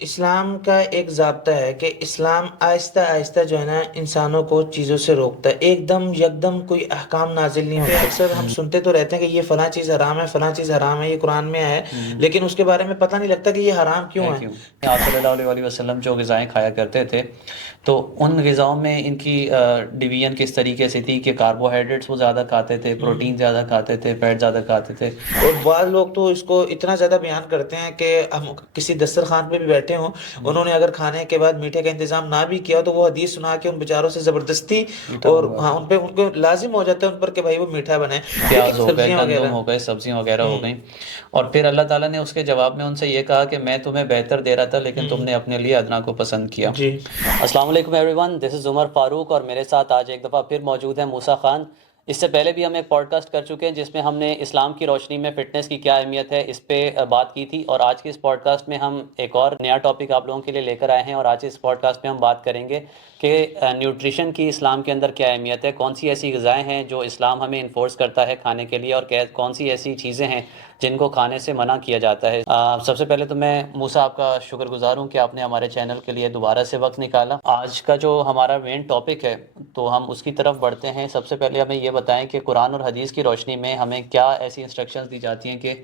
اسلام کا ایک ضابطہ ہے کہ اسلام آہستہ آہستہ جو ہے نا انسانوں کو چیزوں سے روکتا ہے، ایک دم یکدم کوئی احکام نازل نہیں ہوتے۔ اکثر ہم سنتے تو رہتے ہیں کہ یہ فلاں چیز حرام ہے، فلاں چیز حرام ہے، یہ قرآن میں ہے، لیکن اس کے بارے میں پتہ نہیں لگتا کہ یہ حرام کیوں ہے ہے۔ کیوں آپ صلی اللہ علیہ وآلہ وسلم جو غذائیں کھایا کرتے تھے تو ان غذاؤں میں ان کی ڈویژن کس طریقے سے تھی کہ کاربوہائیڈریٹس وہ زیادہ کھاتے تھے، ہوں۔ پروٹین زیادہ کھاتے تھے، فیٹ زیادہ کھاتے تھے؟ اور بعض لوگ تو اس کو اتنا زیادہ بیان کرتے ہیں کہ ہم کسی دسترخوان پہ بھی بیٹھے ہوں، انہوں نے اگر کھانے کے بعد میٹھے کا انتظام نہ بھی کیا ہو تو وہ حدیث سنا کے ان بیچاروں سے زبردستی، میٹھا اور منگواتے ہاں ہیں، ان کو لازم ہو جاتا ہے ان پر کہ بھائی وہ میٹھا بنائے، پیاز لیکن ہو گئے، سبزیاں گندم وغیرہ۔ ہو گئے، سبزیاں وغیرہ ہو ہوں گئیں، اور پھر اللہ تعالیٰ نے اس کے جواب میں ان سے یہ کہا کہ میں تمہیں بہتر دے رہا تھا لیکن تم ہوں۔ نے اپنے لیے ادنا کو پسند کیا۔ جی۔ السلام علیکم ایوری ون، دس از عمر فاروق، اور میرے ساتھ آج ایک دفعہ پھر موجود ہے موسیٰ خان۔ اس سے پہلے بھی ہم ایک پوڈ کاسٹ کر چکے ہیں جس میں ہم نے اسلام کی روشنی میں فٹنس کی کیا اہمیت ہے اس پہ بات کی تھی، اور آج کے اس پوڈ کاسٹ میں ہم ایک اور نیا ٹاپک آپ لوگوں کے لیے لے کر آئے ہیں، اور آج اس پوڈ کاسٹ میں ہم بات کریں گے کہ نیوٹریشن کی اسلام کے اندر کیا اہمیت ہے، کون سی ایسی غذائیں ہیں جو اسلام ہمیں انفورس کرتا ہے کھانے کے لیے، اور کون سی ایسی چیزیں ہیں جن کو کھانے سے منع کیا جاتا ہے۔ سب سے پہلے تو میں موسیٰ آپ کا شکر گزار ہوں کہ آپ نے ہمارے چینل کے لیے دوبارہ سے وقت نکالا۔ آج کا جو ہمارا مین ٹاپک ہے تو ہم اس کی طرف بڑھتے ہیں۔ سب سے پہلے ہمیں یہ بتائیں کہ قرآن اور حدیث کی روشنی میں ہمیں کیا ایسی انسٹرکشنز دی جاتی ہیں کہ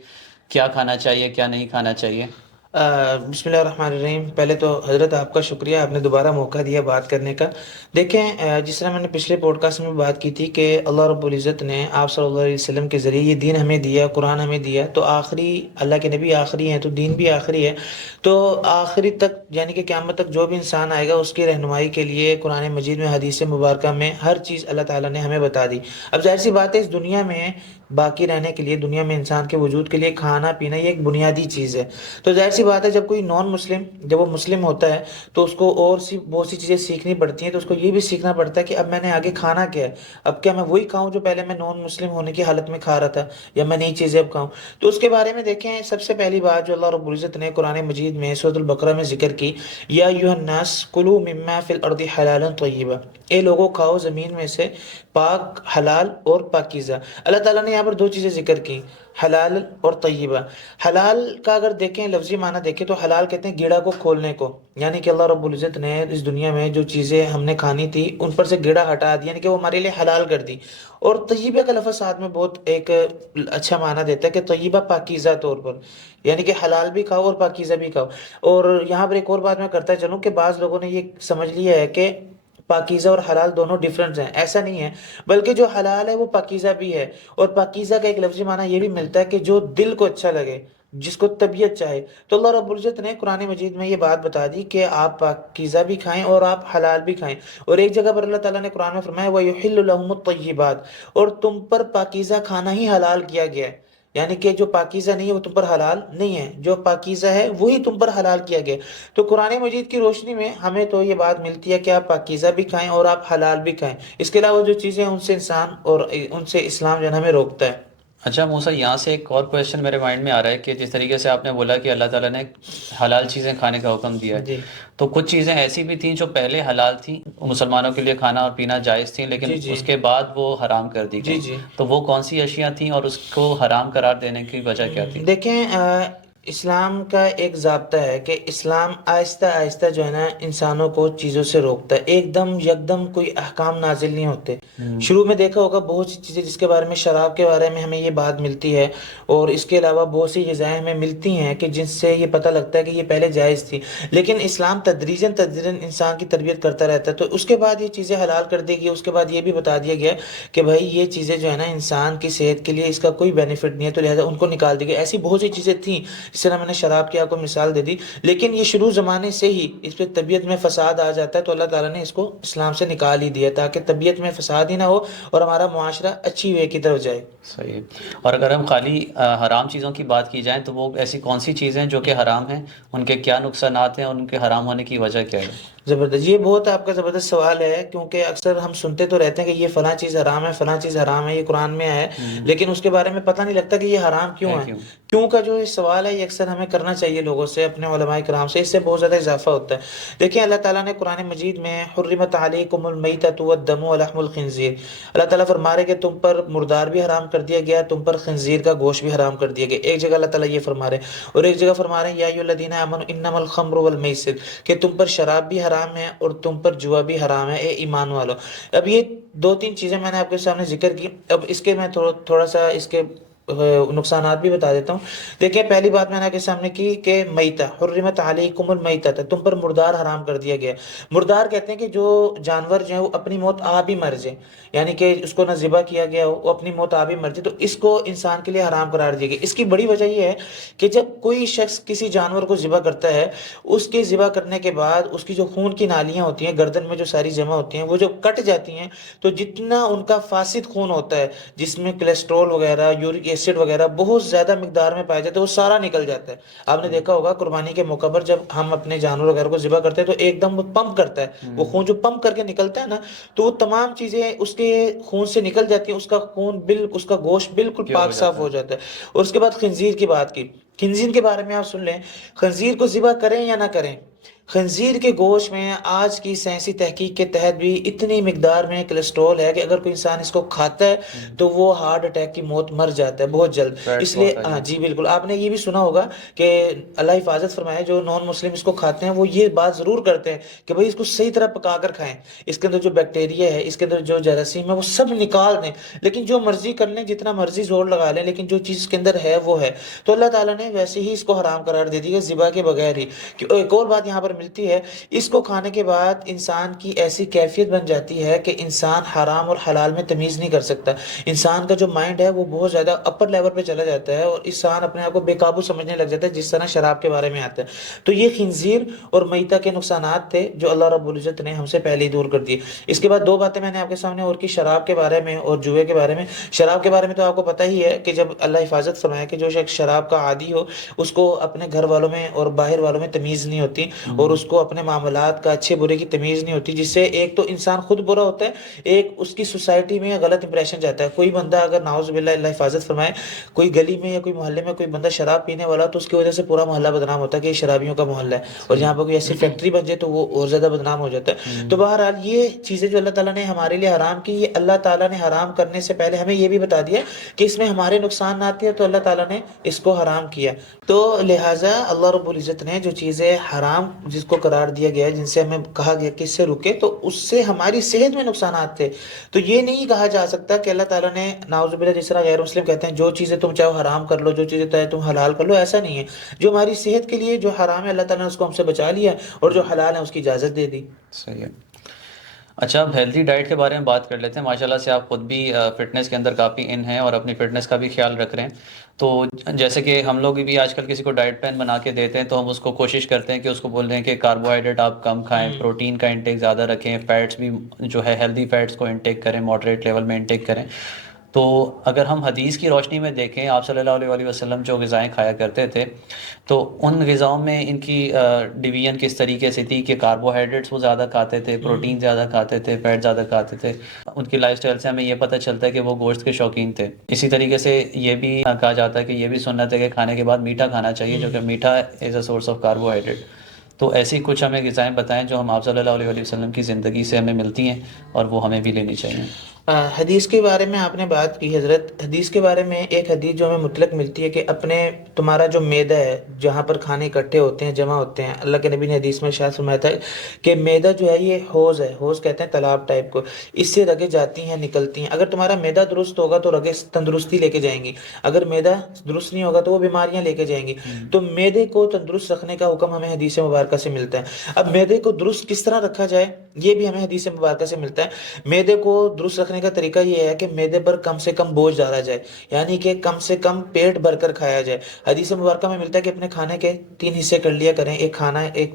کیا کھانا چاہیے، کیا نہیں کھانا چاہیے؟ بسم اللہ الرحمن الرحیم۔ پہلے تو حضرت آپ کا شکریہ، آپ نے دوبارہ موقع دیا بات کرنے کا۔ دیکھیں، جس طرح میں نے پچھلے پوڈ کاسٹ میں بات کی تھی کہ اللہ رب العزت نے آپ صلی اللہ علیہ وسلم کے ذریعے یہ دین ہمیں دیا، قرآن ہمیں دیا، تو آخری اللہ کے نبی آخری ہیں تو دین بھی آخری ہے، تو آخری تک یعنی کہ قیامت تک جو بھی انسان آئے گا اس کی رہنمائی کے لیے قرآن مجید میں، حدیث مبارکہ میں ہر چیز اللہ تعالیٰ نے ہمیں بتا دی۔ اب ظاہر سی بات ہے اس دنیا میں باقی رہنے کے لیے، دنیا میں انسان کے وجود کے لیے کھانا پینا یہ ایک بنیادی چیز ہے۔ تو ظاہر سی بات ہے جب کوئی نان مسلم جب وہ مسلم ہوتا ہے تو اس کو اور بہت سی چیزیں سیکھنی پڑتی ہیں، تو اس کو یہ بھی سیکھنا پڑتا ہے کہ اب میں نے آگے کھانا کیا ہے، اب کیا میں وہی کھاؤں جو پہلے میں نان مسلم ہونے کی حالت میں کھا رہا تھا، یا میں نئی چیزیں اب کھاؤں؟ تو اس کے بارے میں دیکھیں، سب سے پہلی بات جو اللہ رب العزت نے قرآن مجید میں سورۃ البقرہ میں ذکر کی، یا ایھا الناس کلوا مما فی الارض حلالا طیبا، اے لوگوں کھاؤ زمین میں سے پاک، حلال اور پاکیزہ۔ اللہ تعالیٰ نے یہاں پر دو چیزیں ذکر کی، حلال اور طیبہ۔ حلال کا اگر دیکھیں لفظی معنی دیکھیں تو حلال کہتے ہیں گیڑا کو کھولنے کو، یعنی کہ اللہ رب العزت نے اس دنیا میں جو چیزیں ہم نے کھانی تھی ان پر سے گیڑا ہٹا دیا، یعنی کہ وہ ہمارے لیے حلال کر دی۔ اور طیبہ کا لفظ ساتھ میں بہت ایک اچھا معنی دیتا ہے کہ طیبہ پاکیزہ طور پر، یعنی کہ حلال بھی کھاؤ اور پاکیزہ بھی کھاؤ۔ اور یہاں پر ایک اور بات میں کرتا چلوں کہ بعض لوگوں نے یہ سمجھ لیا ہے کہ پاکیزہ اور حلال دونوں ڈیفرنٹ ہیں، ایسا نہیں ہے، بلکہ جو حلال ہے وہ پاکیزہ بھی ہے۔ اور پاکیزہ کا ایک لفظی معنی یہ بھی ملتا ہے کہ جو دل کو اچھا لگے، جس کو طبیعت چاہے۔ تو اللہ رب العزت نے قرآن مجید میں یہ بات بتا دی کہ آپ پاکیزہ بھی کھائیں اور آپ حلال بھی کھائیں۔ اور ایک جگہ پر اللہ تعالیٰ نے قرآن میں فرمایا وَيُحِلُّ لَهُمُ الطَّيِّبَاتِ، اور تم پر پاکیزہ کھانا ہی حلال کیا گیا ہے، یعنی کہ جو پاکیزہ نہیں ہے وہ تم پر حلال نہیں ہے، جو پاکیزہ ہے وہی تم پر حلال کیا گیا۔ تو قرآن مجید کی روشنی میں ہمیں تو یہ بات ملتی ہے کہ آپ پاکیزہ بھی کھائیں اور آپ حلال بھی کھائیں، اس کے علاوہ جو چیزیں ہیں ان سے انسان اور ان سے اسلام جو ہے نا ہمیں روکتا ہے۔ اچھا موسیٰ، یہاں سے ایک اور کویشچن میرے مائنڈ میں آ رہا ہے کہ جس طریقے سے آپ نے بولا کہ اللہ تعالیٰ نے حلال چیزیں کھانے کا حکم دیا ہے، جی تو کچھ چیزیں ایسی بھی تھیں جو پہلے حلال تھیں، مسلمانوں کے لیے کھانا اور پینا جائز تھیں، لیکن جی جی اس کے بعد وہ حرام کر دی جی گئیں، جی تو وہ کون سی اشیاء تھیں اور اس کو حرام قرار دینے کی وجہ کیا تھی؟ دیکھیں، اسلام کا ایک ضابطہ ہے کہ اسلام آہستہ آہستہ جو ہے نا انسانوں کو چیزوں سے روکتا ہے، ایک دم یکدم کوئی احکام نازل نہیں ہوتے۔ شروع میں دیکھا ہوگا بہت سی چیزیں جس کے بارے میں، شراب کے بارے میں ہمیں یہ بات ملتی ہے، اور اس کے علاوہ بہت سی غذائیں ہمیں ملتی ہیں کہ جن سے یہ پتہ لگتا ہے کہ یہ پہلے جائز تھی، لیکن اسلام تدریجاً تدریجاً انسان کی تربیت کرتا رہتا ہے، تو اس کے بعد یہ چیزیں حلال کر دی گئی۔ اس کے بعد یہ بھی بتا دیا گیا کہ بھائی یہ چیزیں جو ہے نا انسان کی صحت کے لیے اس کا کوئی بینیفٹ نہیں ہے، تو لہٰذا ان کو نکال دی گئی۔ ایسی بہت سی چیزیں تھیں، اس طرح میں نے شراب کی آپ کو مثال دے دی، لیکن یہ شروع زمانے سے ہی اس پہ طبیعت میں فساد آ جاتا ہے، تو اللہ تعالیٰ نے اس کو اسلام سے نکال ہی دیا تاکہ طبیعت میں فساد ہی نہ ہو اور ہمارا معاشرہ اچھی وے کی طرف جائے۔ صحیح۔ اور اگر ہم خالی حرام چیزوں کی بات کی جائیں تو وہ ایسی کون سی چیزیں جو کہ حرام ہیں، ان کے کیا نقصانات ہیں اور ان کے حرام ہونے کی وجہ کیا ہے؟ زبردست، یہ بہت آپ کا زبردست سوال ہے، کیونکہ اکثر ہم سنتے تو رہتے ہیں کہ یہ فلاں چیز حرام ہے، فلاں چیز حرام ہے، یہ قرآن میں ہے، لیکن اس کے بارے میں پتہ نہیں لگتا کہ یہ حرام کیوں ہے ہے۔ کیوں؟ کیوں کا جو یہ سوال ہے، یہ اکثر ہمیں کرنا چاہیے لوگوں سے، اپنے علماء کرام سے، اس سے بہت زیادہ اضافہ ہوتا ہے۔ دیکھیں اللہ تعالیٰ نے قرآن مجید میں حرمت علیکم المیتۃ والدم ولحم الخنزیر، اللہ تعالیٰ فرما رہے کہ تم پر مردار بھی حرام کر دیا گیا، تم پر خنزیر کا گوشت بھی حرام کر دیا گیا، ایک جگہ اللہ تعالیٰ یہ فرما رہے ہیں، اور ایک جگہ فرما رہے ہیں یا ایھا الذین آمنوا انما الخمر والمیسر، کہ تم پر شراب بھی حرام ہے اور تم پر جوا بھی حرام ہے، اے ایمان والو۔ اب یہ دو تین چیزیں میں نے آپ کے سامنے ذکر کی، اب اس کے میں تھوڑا سا اس کے نقصانات بھی بتا دیتا ہوں۔ دیکھیں پہلی بات میں نے آپ کے سامنے کی کہ میتہ، حرمت علیکم المیتۃ، تم پر مردار حرام کر دیا گیا۔ مردار کہتے ہیں کہ جو جانور جو ہے وہ اپنی موت آپ ہی مر جائے، یعنی کہ اس کو نہ ذبح کیا گیا ہو، وہ اپنی موت آپ ہی مر جائے، تو اس کو انسان کے لیے حرام قرار دیا گیا۔ اس کی بڑی وجہ یہ ہے کہ جب کوئی شخص کسی جانور کو ذبح کرتا ہے، اس کے ذبح کرنے کے بعد اس کی جو خون کی نالیاں ہوتی ہیں گردن میں جو ساری جمع ہوتی ہیں، وہ جب کٹ جاتی ہیں تو جتنا ان کا فاسد خون ہوتا ہے جس میں کولیسٹرول وغیرہ، یورک ایسڈ وغیرہ بہت زیادہ مقدار میں پائے جاتے ہیں، وہ سارا نکل جاتا ہے۔ آپ نے دیکھا ہوگا قربانی کے موقع پر جب ہم اپنے جانور وغیرہ کو ذبح کرتے ہیں تو ایک دم وہ پمپ کرتا ہے، وہ خون جو پمپ کر کے نکلتا ہے نا، تو وہ تمام چیزیں اس کے خون سے نکل جاتی ہیں، اس کا خون اس کا گوشت بالکل پیور ہو پاک صاف جاتا ہو ہے۔ جاتا ہے۔ اور اس کے بعد خنزیر کی بات کی، خنزیر کے بارے میں آپ سن لیں، خنزیر کو ذبح کریں یا نہ کریں، خنزیر کے گوشت میں آج کی سائنسی تحقیق کے تحت بھی اتنی مقدار میں کولیسٹرول ہے کہ اگر کوئی انسان اس کو کھاتا ہے تو وہ ہارٹ اٹیک کی موت مر جاتا ہے بہت جلد۔ فیٹس اس لیے بہت آ ہاں جاتی جی بالکل، آپ نے یہ بھی سنا ہوگا کہ اللہ حفاظت فرمائے، جو نان مسلم اس کو کھاتے ہیں وہ یہ بات ضرور کرتے ہیں کہ بھئی اس کو صحیح طرح پکا کر کھائیں، اس کے اندر جو بیکٹیریا ہے، اس کے اندر جو جراثیم ہے وہ سب نکال دیں، لیکن جو مرضی کر لیں، جتنا مرضی زور لگا لیں، لیکن جو چیز اس کے اندر ہے وہ ہے۔ تو اللہ تعالیٰ نے ویسے ہی اس کو حرام قرار دے دیا ذبح کے بغیر ہی۔ کہ ایک اور بات یہاں پر ملتی ہے، اس کو کھانے کے بعد انسان کی ایسی کیفیت بن جاتی ہے کہ انسان حرام اور حلال میں تمیز نہیں کر سکتا، انسان کا جو مائنڈ ہے وہ بہت زیادہ اپر لیول پہ چلا جاتا ہے اور انسان اپنے آپ کو بے قابو سمجھنے لگ جاتا ہے، جس طرح شراب کے بارے میں آتا ہے۔ تو یہ خنزیر اور میتہ کے نقصانات تھے جو اللہ رب العزت نے ہم سے پہلے ہی دور کر دیے۔ اس کے بعد دو باتیں میں نے آپ کے سامنے اور کی، شراب کے بارے میں اور جوئے کے بارے میں۔ شراب کے بارے میں تو آپ کو پتہ ہی ہے کہ جب اللہ حفاظت فرمائے کہ جو شخص شراب کا عادی ہو، اس کو اپنے گھر والوں میں اور باہر والوں میں تمیز نہیں ہوتی، اور اس کو اپنے معاملات کا اچھے برے کی تمیز نہیں ہوتی، جس سے ایک تو انسان خود برا ہوتا ہے، ایک اس کی سوسائٹی میں غلط امپریشن جاتا ہے۔ کوئی بندہ اگر نعوذ باللہ اللہ حفاظت فرمائے کوئی گلی میں یا کوئی محلے میں کوئی بندہ شراب پینے والا، تو اس کی وجہ سے پورا محلہ بدنام ہوتا ہے کہ یہ شرابیوں کا محلہ ہے، اور صحیح۔ جہاں پر کوئی ایسی فیکٹری بن جائے تو وہ اور زیادہ بدنام ہو جاتا ہے۔ تو بہرحال یہ چیزیں جو اللہ تعالیٰ نے ہمارے لیے حرام کی، یہ اللہ تعالیٰ نے حرام کرنے سے پہلے ہمیں یہ بھی بتا دیا کہ اس میں ہمارے نقصان آتے ہیں، تو اللہ تعالیٰ نے اس کو حرام کیا۔ تو لہٰذا اللہ رب العزت نے جو چیزیں حرام جس کو قرار دیا گیا ہے، جن سے ہمیں کہا گیا کہ اس سے رکے، تو اس سے ہماری صحت میں نقصانات تھے۔ تو یہ نہیں کہا جا سکتا کہ اللہ تعالیٰ نے نعوذ باللہ، جس طرح غیر مسلم کہتے ہیں جو چیزیں تم چاہو حرام کر لو، جو چیزیں چاہے تم حلال کر لو، ایسا نہیں ہے۔ جو ہماری صحت کے لیے جو حرام ہے اللہ تعالیٰ نے اس کو ہم سے بچا لیا، اور جو حلال ہے اس کی اجازت دے دی۔ صحیح ہے۔ اچھا، اب ہیلتھی ڈائٹ کے بارے میں بات کر لیتے ہیں۔ ماشاءاللہ سے آپ خود بھی فٹنس کے اندر کافی ان ہیں اور اپنی فٹنس کا بھی خیال رکھ رہے ہیں۔ تو جیسے کہ ہم لوگ بھی آج کل کسی کو ڈائٹ پلان بنا کے دیتے ہیں تو ہم اس کو کوشش کرتے ہیں کہ اس کو بول رہے ہیں کہ کاربوہائیڈریٹ آپ کم کھائیں، پروٹین کا انٹیک زیادہ رکھیں، فیٹس بھی جو ہے ہیلدی فیٹس کو انٹیک کریں، ماڈریٹ لیول میں انٹیک کریں۔ تو اگر ہم حدیث کی روشنی میں دیکھیں، آپ صلی اللہ علیہ وآلہ وسلم جو غذائیں کھایا کرتے تھے، تو ان غذاؤں میں ان کی ڈویژن کس طریقے سے تھی کہ کاربوہائیڈریٹس وہ زیادہ کھاتے تھے، پروٹین زیادہ کھاتے تھے، فیٹ زیادہ کھاتے تھے۔ ان کی لائف سٹائل سے ہمیں یہ پتہ چلتا ہے کہ وہ گوشت کے شوقین تھے۔ اسی طریقے سے یہ بھی کہا جاتا ہے کہ یہ بھی سنت ہے کہ کھانے کے بعد میٹھا کھانا چاہیے، جو کہ میٹھا از اے سورس آف کاربوہائیڈریٹ۔ تو ایسی کچھ ہمیں غذائیں بتائیں جو ہم آپ صلی اللہ علیہ وآلہ وسلم کی زندگی سے ہمیں ملتی ہیں اور وہ ہمیں بھی لینی چاہیے۔ حدیث کے بارے میں آپ نے بات کی حضرت، حدیث کے بارے میں ایک حدیث جو ہمیں مطلق ملتی ہے کہ اپنے تمہارا جو معدہ ہے جہاں پر کھانے اکٹھے ہوتے ہیں، جمع ہوتے ہیں، اللہ کے نبی نے حدیث میں ارشاد فرمایا تھا کہ معدہ جو ہے یہ حوض ہے، حوض کہتے ہیں تالاب ٹائپ کو، اس سے رگیں جاتی ہیں نکلتی ہیں۔ اگر تمہارا معدہ درست ہوگا تو رگیں تندرستی لے کے جائیں گی، اگر معدہ درست نہیں ہوگا تو وہ بیماریاں لے کے جائیں گی۔ تو معدے کو تندرست رکھنے کا حکم ہمیں حدیث مبارکہ سے ملتا ہے۔ اب معدے کو درست کس طرح رکھا جائے یہ بھی ہمیں حدیث مبارکہ سے ملتا ہے۔ معدے کو درست رکھنے کا طریقہ یہ ہے کہ معدے پر کم سے کم بوجھ ڈالا جائے، یعنی کہ کم سے کم پیٹ بھر کر کھایا جائے۔ حدیث مبارکہ میں ملتا ہے کہ اپنے کھانے کے 3 حصے کر لیا کریں، ایک کھانا، ایک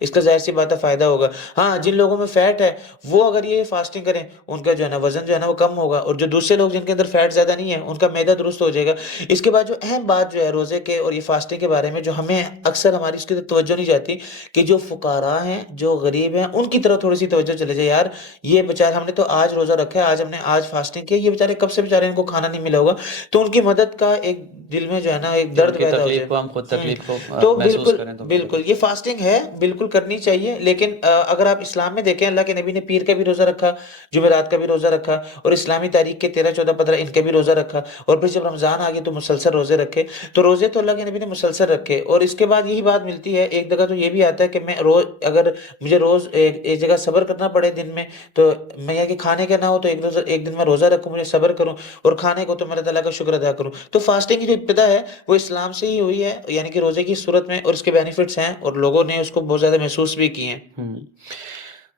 اس کا ظاہر سی بات ہے فائدہ ہوگا۔ ہاں جن لوگوں میں فیٹ ہے وہ اگر یہ فاسٹنگ کریں ان کا جو ہے نا وزن جو ہے نا وہ کم ہوگا، اور جو دوسرے لوگ جن کے اندر فیٹ زیادہ نہیں ہے ان کا معدہ درست ہو جائے گا۔ اس کے بعد جو اہم بات جو ہے روزے کے اور یہ فاسٹنگ کے بارے میں جو ہمیں اکثر ہماری اس کی طرف توجہ نہیں جاتی، کہ جو فقراء ہیں جو غریب ہیں ان کی طرف تھوڑی سی توجہ چلے جائے، یار یہ بیچارے ہم نے تو آج روزہ رکھا ہے، آج ہم نے آج فاسٹنگ کی، یہ بیچارے کب سے بیچارے ان کو کھانا نہیں ملا ہوگا، تو ان کی مدد کا ایک دل میں جو ہے نا ایک کہ ان درد کی پیدا ہو تکلیف جائے۔ کو ہم خود ہوں، تکلیف کو تو محسوس بالکل کریں تو بہتر بالکل ہے۔ یہ فاسٹنگ ہے، بالکل کرنی چاہیے، لیکن اگر آپ اسلام میں دیکھیں اللہ کے نبی نے پیر کا بھی روزہ رکھا، جمعرات کا بھی روزہ رکھا، اور اسلامی تاریخ کے 13 14 15 ان کے بھی روزہ رکھا، اور پھر جب رمضان آ گیا تو مسلسل روزے رکھے۔ تو روزے تو اللہ کے نبی نے مسلسل رکھے، اور اس کے بعد یہی بات ملتی ہے ایک جگہ تو یہ بھی آتا ہے کہ میں روز اگر مجھے روز ایک جگہ صبر کرنا پڑے دن میں، تو میں یہ کہ کھانے کا نہ ہو تو ایک دن میں روزہ رکھوں، مجھے صبر کروں، اور کھانے کو تو میں اللہ تعالیٰ کا شکر ادا کروں۔ تو فاسٹنگ کی جو ابتدا ہے وہ اسلام سے ہی ہوئی ہے، یعنی کہ روزے کی صورت میں، اور اس کے بینیفٹس ہیں اور لوگوں نے اس کو بہت زیادہ محسوس بھی کیے ہیں۔ ہوں۔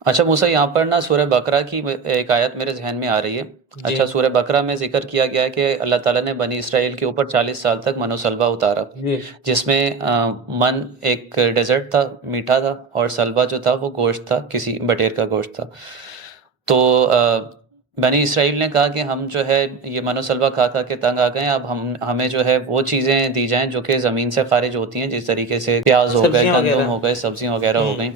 اچھا موسیٰ، یہاں پر نا سورہ بقرہ کی ایک آیت میرے ذہن میں آ رہی ہے۔ جی اچھا، سورہ بقرہ میں ذکر کیا گیا ہے کہ اللہ تعالیٰ نے بنی اسرائیل کے اوپر 40 سال تک من و سلوہ اتارا، جی جس میں من ایک ڈیزرٹ تھا، میٹھا تھا، اور سلوہ جو تھا وہ گوشت تھا، کسی بٹیر کا گوشت تھا۔ تو بنی اسرائیل نے کہا کہ ہم جو ہے یہ من و سلوہ کھا کھا کے تنگ آ گئے ہیں، اب ہمیں جو ہے وہ چیزیں دی جائیں جو کہ زمین سے خارج ہوتی ہیں، جس طریقے سے پیاز ہو گئے، سبزیاں گندم وغیرہ۔ ہو گئے، سبزیاں وغیرہ ہو ہوں گئیں۔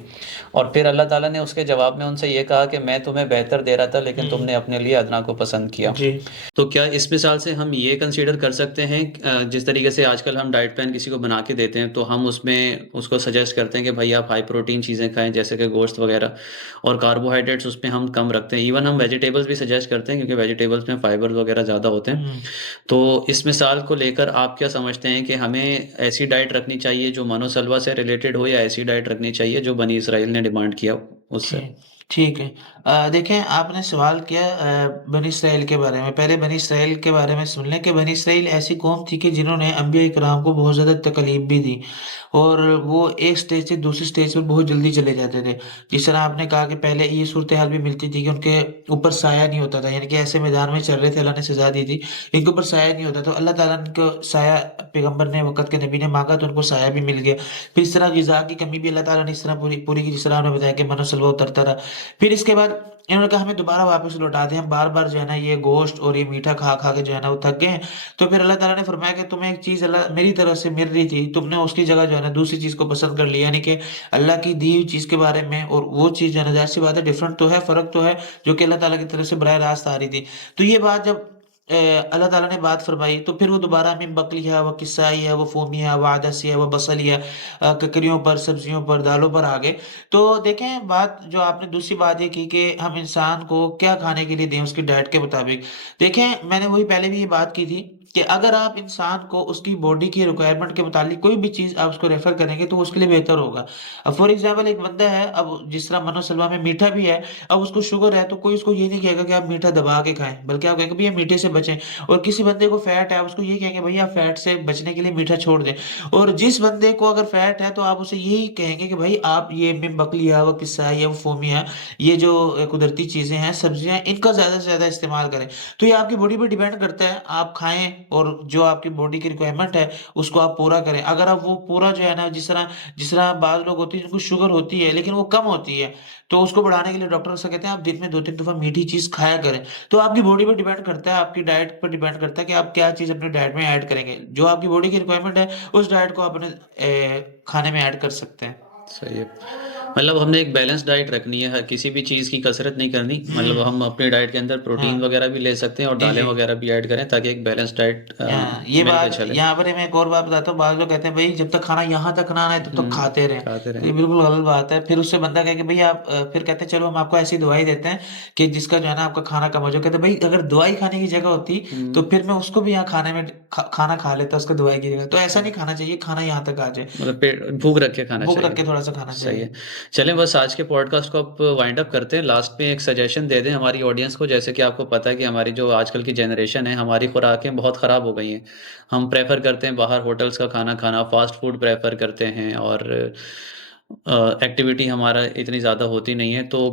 اور پھر اللہ تعالیٰ نے اس کے جواب میں ان سے یہ کہا کہ میں تمہیں بہتر دے رہا تھا لیکن تم ہوں نے اپنے لیے ادنا کو پسند کیا۔ جی تو کیا اس مثال سے ہم یہ کنسیڈر کر سکتے ہیں جس طریقے سے آج کل ہم ڈائٹ پلان کسی کو بنا کے دیتے ہیں تو ہم اس میں اس کو سجیسٹ کرتے ہیں کہ بھائی آپ ہائی پروٹین چیزیں کھائیں جیسے کہ گوشت وغیرہ، اور کاربوہائیڈریٹس اس میں ہم کم رکھتے ہیں، ایون ہم ویجیٹیبلس بھی سجیسٹ کرتے ہیں کیونکہ ویجیٹیبلس میں فائبر وغیرہ زیادہ ہوتے ہیں۔ ہوں تو اس مثال کو لے کر آپ کیا سمجھتے ہیں کہ ہمیں ایسی ڈائٹ رکھنی چاہیے جو من و سلوہ سے ریلیٹڈ ہو، یا ایسی ڈائٹ رکھنی چاہیے جو بنی اسرائیل نے ڈیمانڈ کیا اس سے؟ ٹھیک ہے۔ دیکھیں آپ نے سوال کیا بنی اسرائیل کے بارے میں، پہلے بنی اسرائیل کے بارے میں سن لیں کہ بنی اسرائیل ایسی قوم تھی کہ جنہوں نے انبیاء اکرام کو بہت زیادہ تکلیف بھی دی، اور وہ ایک سٹیج سے دوسری سٹیج پر بہت جلدی چلے جاتے تھے۔ جس طرح آپ نے کہا کہ پہلے یہ صورتحال بھی ملتی تھی کہ ان کے اوپر سایہ نہیں ہوتا تھا، یعنی کہ ایسے میدان میں چل رہے تھے، اللہ نے سزا دی تھی، ان کے اوپر سایہ نہیں ہوتا، تو اللہ تعالیٰ نے کو سایہ پیغمبر نے وقت کے نبی نے مانگا تو ان کو سایہ بھی مل گیا۔ پھر اس طرح غذا کی کمی بھی اللہ تعالیٰ نے اس طرح پوری کی، جس طرح انہوں نے بتایا کہ من و سلوہ اترتا رہا۔ پھر اس کے بعد انہوں نے کہا ہمیں دوبارہ واپس لوٹا دیں، ہم بار بار جو ہے نا یہ گوشت اور یہ میٹھا کھا کھا کے جو ہے نا وہ تھک گئے ہیں۔ تو پھر اللہ تعالیٰ نے فرمایا کہ تمہیں ایک چیز اللہ میری طرف سے مل رہی تھی، تم نے اس کی جگہ جو ہے نا دوسری چیز کو پسند کر لیا، یعنی کہ اللہ کی دی ہوئی چیز کے بارے میں، اور وہ چیز جو ہے نا ظاہر سی بات ہے ڈفرنٹ تو ہے، فرق تو ہے، جو کہ اللہ تعالیٰ کی طرف سے براہ راست آ رہی تھی۔ تو یہ بات جب اللہ تعالیٰ نے بات فرمائی تو پھر وہ دوبارہ من بقلیہ و قصائیہ و فومیہ و عدسیہ و بصلیہ، ککریوں پر، سبزیوں پر، دالوں پر آ گئے۔ تو دیکھیں بات جو آپ نے دوسری بات یہ کی کہ ہم انسان کو کیا کھانے کے لیے دیں اس کی ڈائٹ کے مطابق، دیکھیں میں نے وہی پہلے بھی یہ بات کی تھی کہ اگر آپ انسان کو اس کی باڈی کی ریکوائرمنٹ کے متعلق کوئی بھی چیز آپ اس کو ریفر کریں گے تو اس کے لیے بہتر ہوگا۔ اب فار ایگزامپل ایک بندہ ہے، اب جس طرح من و سلوہ میں میٹھا بھی ہے، اب اس کو شوگر ہے تو کوئی اس کو یہ نہیں کہے گا کہ آپ میٹھا دبا کے کھائیں، بلکہ آپ کہیں گے بھئی میٹھے سے بچیں۔ اور کسی بندے کو فیٹ ہے، آپ اس کو یہ کہیں گے بھئی آپ فیٹ سے بچنے کے لیے میٹھا چھوڑ دیں۔ اور جس بندے کو اگر فیٹ ہے تو آپ اسے یہی کہیں گے کہ بھائی آپ یہ من بقلیہ و قصائیہ و فومیہ، یہ جو قدرتی چیزیں ہیں، سبزیاں، ان کا زیادہ سے زیادہ استعمال کریں۔ تو یہ آپ کی باڈی پہ ڈیپینڈ کرتا ہے، آپ کھائیں اور جو آپ کی باڈی کی ریکوائرمنٹ ہے اس کو آپ پورا کریں۔ اگر آپ وہ پورا جو ہے نا جس طرح بعض لوگ ہوتے ہیں جن کو شوگر ہوتی ہے لیکن وہ کم ہوتی ہے، تو اس کو بڑھانے کے لیے ڈاکٹر سے کہتے ہیں آپ دن میں 2 3 دفعہ میٹھی چیز کھایا کریں۔ تو آپ کی باڈی پہ ڈیپینڈ کرتا ہے، آپ کی ڈائٹ پر ڈیپینڈ کرتا ہے کہ آپ کیا چیز اپنی ڈائٹ میں ایڈ کریں گے، جو آپ کی باڈی کی ریکوائرمنٹ ہے اس ڈائٹ کو آپ اپنے کھانے میں ایڈ کر سکتے ہیں۔ صحیح ہے، مطلب ہم نے ایک بیلنس ڈائٹ رکھنی ہے، کسی بھی چیز کی کثرت نہیں کرنی، مطلب ہم اپنی ڈائٹ کے اندر ہاں پروٹین وغیرہ بھی لے سکتے ہیں اور جی دالیں جی وغیرہ بھی ایڈ کریں تاکہ ایک بیلنس ڈائٹ یہ مل کے بات چلے۔ یہاں پر میں ایک اور بات بتاتا ہوں، بعض لوگ کہتے ہیں بھائی جب تک کھانا یہاں تک نہ آنا ہے تب تک کھاتے رہیں، کھاتے تو یہ رہیں۔ بالکل غلط بات ہے۔ پھر اس سے بندہ کہے کہ بھئی آپ پھر کہتے ہیں چلو ہم آپ کو ایسی دوائی دیتے ہیں کہ جس کا جو ہے نا آپ کا کھانا کم ہو جائے، کہتے ہیں بھئی اگر دوائی کھانے کی جگہ ہوتی تو پھر میں اس کو بھی یہاں کھانے میں کھانا کھا لیتا اس کو دوائی کی جگہ۔ تو ایسا نہیں کھانا چاہیے، کھانا یہاں تک آ جائے، مطلب پیٹ بھوک رکھ کے کھانا بھوک چاہیے۔ رکھ کے تھوڑا سا کھانا صحیح چاہیے۔ ہے، چلیں بس آج کے پوڈ کاسٹ کو اب وائنڈ اپ کرتے ہیں۔ لاسٹ میں ایک سجیشن دے دیں ہماری آڈینس کو، جیسے کہ آپ کو پتہ ہے کہ ہماری جو آج کل کی جنریشن ہے، ہماری خوراکیں بہت خراب ہو گئی ہیں، ہم پریفر کرتے ہیں باہر ہوٹلز کا کھانا کھانا، فاسٹ فوڈ پریفر کرتے ہیں، اور ایکٹیویٹی ہمارا اتنی زیادہ ہوتی نہیں ہے، تو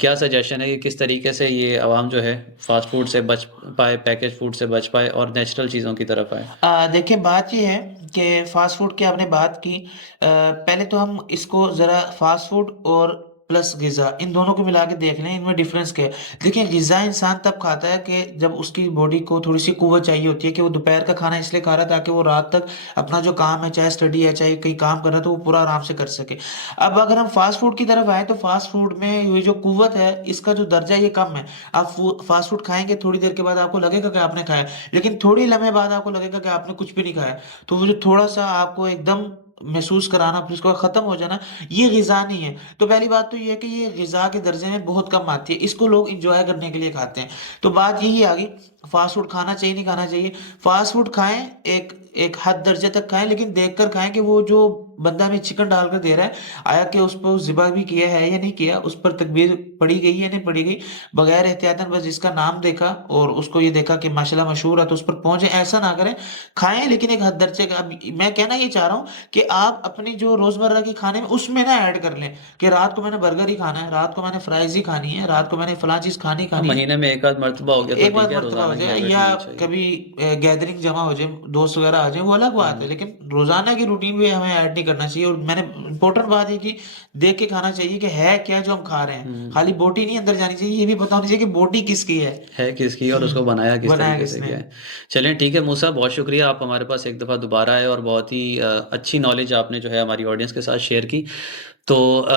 کیا سجیشن ہے کہ کس طریقے سے یہ عوام جو ہے فاسٹ فوڈ سے بچ پائے، پیکج فوڈ سے بچ پائے اور نیچرل چیزوں کی طرف آئے؟ دیکھیں بات یہ ہے کہ فاسٹ فوڈ کی آپ نے بات کی، پہلے تو ہم اس کو ذرا فاسٹ فوڈ اور پلس غذا ان دونوں کو ملا کے دیکھ لیں، ان میں ڈفرنس کیا ہے۔ دیکھیں غذا انسان تب کھاتا ہے کہ جب اس کی باڈی کو تھوڑی سی قوت چاہیے ہوتی ہے، کہ وہ دوپہر کا کھانا اس لیے کھا رہا ہے تاکہ وہ رات تک اپنا جو کام ہے، چاہے اسٹڈی ہے چاہے کہیں کام کر رہا ہے، تو وہ پورا آرام سے کر سکے۔ اب اگر ہم فاسٹ فوڈ کی طرف آئیں تو فاسٹ فوڈ میں یہ جو قوت ہے اس کا جو درجہ یہ کم ہے۔ آپ فاسٹ فوڈ کھائیں گے، تھوڑی دیر کے بعد آپ کو لگے گا کہ آپ نے کھایا، لیکن تھوڑی لمحے بعد آپ کو لگے گا کہ آپ نے کچھ بھی نہیں کھایا۔ تو وہ جو تھوڑا سا آپ کو ایک دم محسوس کرانا پھر اس کو ختم ہو جانا، یہ غذا نہیں ہے۔ تو پہلی بات تو یہ ہے کہ یہ غذا کے درجے میں بہت کم آتی ہے، اس کو لوگ انجوائے کرنے کے لیے کھاتے ہیں۔ تو بات یہی آ گئی، فاسٹ فوڈ کھانا چاہیے نہیں کھانا چاہیے؟ فاسٹ فوڈ کھائیں، ایک ایک حد درجے تک کھائیں، لیکن دیکھ کر کھائیں کہ وہ جو بندہ ہمیں چکن ڈال کر دے رہا ہے، آیا کہ اس کو ذبح بھی کیا ہے یا نہیں کیا، اس پر تکبیر پڑی گئی یا نہیں پڑی گئی، بغیر احتیاطاً بس جس کا نام دیکھا اور اس کو یہ دیکھا کہ ماشاءاللہ مشہور ہے تو اس پر پہنچے، ایسا نہ کریں۔ کھائیں لیکن ایک حد درجے کا۔ اب میں کہنا یہ چاہ رہا ہوں کہ آپ اپنی جو روزمرہ کی کھانے میں اس میں نہ ایڈ کر لیں کہ رات کو میں نے برگر ہی کھانا ہے، رات کو میں نے فرائز ہی کھانی ہے، رات کو میں نے فلاں چیز کھانی ہاں، کھانی ہے۔ مہینے میں ایک آدھ مرتبہ ہو گیا تو ایک بات ٹھیک ہے، مرتبہ ہو روزانہ کی جائے ہیبٹ یا نہیں ہونی چاہیے۔ کبھی گیدرنگ جمع ہو جائے، دوست وغیرہ آ جائیں، وہ الگ بات ہے، لیکن روزانہ کی روٹین بھی ہمیں ایڈ نہیں کرنا چاہیے۔ اور میں نے امپورٹنٹ بات یہ کی، دیکھ کے کھانا چاہیے کہ ہے کیا جو ہم کھا رہے ہیں، ہوں، خالی بوٹی نہیں اندر جانی چاہیے، یہ بھی پتا ہونی چاہیے کہ بوٹی کس کی ہے۔ ہے کس کی اور اس کو بنایا کس بنایا طریقے کس سے نے؟ کیا ہے۔ چلیں ٹھیک ہے موسیٰ، بہت شکریہ، آپ ہمارے پاس ایک دفعہ دوبارہ آئے اور بہت ہی اچھی نالج آپ نے جو ہے ہماری آڈینس کے ساتھ شیئر کی۔ تو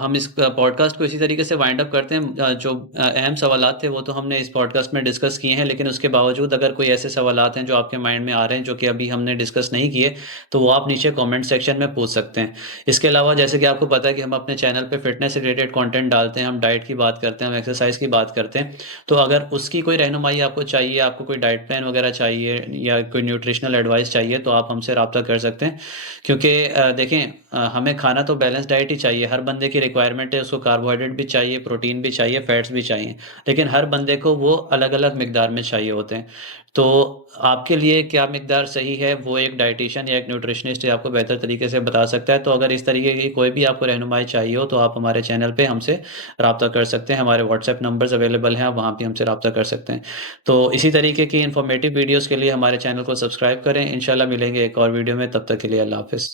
ہم اس پوڈ کاسٹ کو اسی طریقے سے وائنڈ اپ کرتے ہیں۔ جو اہم سوالات تھے وہ تو ہم نے اس پوڈ کاسٹ میں ڈسکس کیے ہیں، لیکن اس کے باوجود اگر کوئی ایسے سوالات ہیں جو آپ کے مائنڈ میں آ رہے ہیں جو کہ ابھی ہم نے ڈسکس نہیں کیے، تو وہ آپ نیچے کامنٹ سیکشن میں پوچھ سکتے ہیں۔ اس کے علاوہ جیسے کہ آپ کو پتہ ہے کہ ہم اپنے چینل پہ فٹنس سے ریلیٹڈ کانٹینٹ ڈالتے ہیں، ہم ڈائٹ کی بات کرتے ہیں، ہم ایکسرسائز کی بات کرتے ہیں۔ تو اگر اس کی کوئی رہنمائی آپ کو چاہیے، آپ کو کوئی ڈائٹ پلان وغیرہ چاہیے یا کوئی نیوٹریشنل ایڈوائس چاہیے، تو آپ ہم سے رابطہ کر سکتے ہیں۔ کیونکہ دیکھیں، ہمیں کھانا تو بیلنس ڈائٹ ہی چاہیے، ہر بندے کی ریکوائرمنٹ ہے، اس کو کاربوہائیڈریٹ بھی چاہیے، پروٹین بھی چاہیے، فیٹس بھی چاہیے، لیکن ہر بندے کو وہ الگ الگ مقدار میں چاہیے ہوتے ہیں۔ تو آپ کے لیے کیا مقدار صحیح ہے، وہ ایک ڈائٹیشین یا ایک نیوٹریشنسٹ آپ کو بہتر طریقے سے بتا سکتا ہے۔ تو اگر اس طریقے کی کوئی بھی آپ کو رہنمائی چاہیے ہو تو آپ ہمارے چینل پہ ہم سے رابطہ کر سکتے ہیں، ہمارے واٹس ایپ نمبرز اویلیبل ہیں، آپ وہاں پہ ہم سے رابطہ کر سکتے ہیں۔ تو اسی طریقے کی انفارمیٹیو ویڈیوز کے لیے ہمارے چینل کو سبسکرائب کریں۔ انشاءاللہ ملیں گے ایک اور ویڈیو میں، تب تک کے لیے اللہ حافظ۔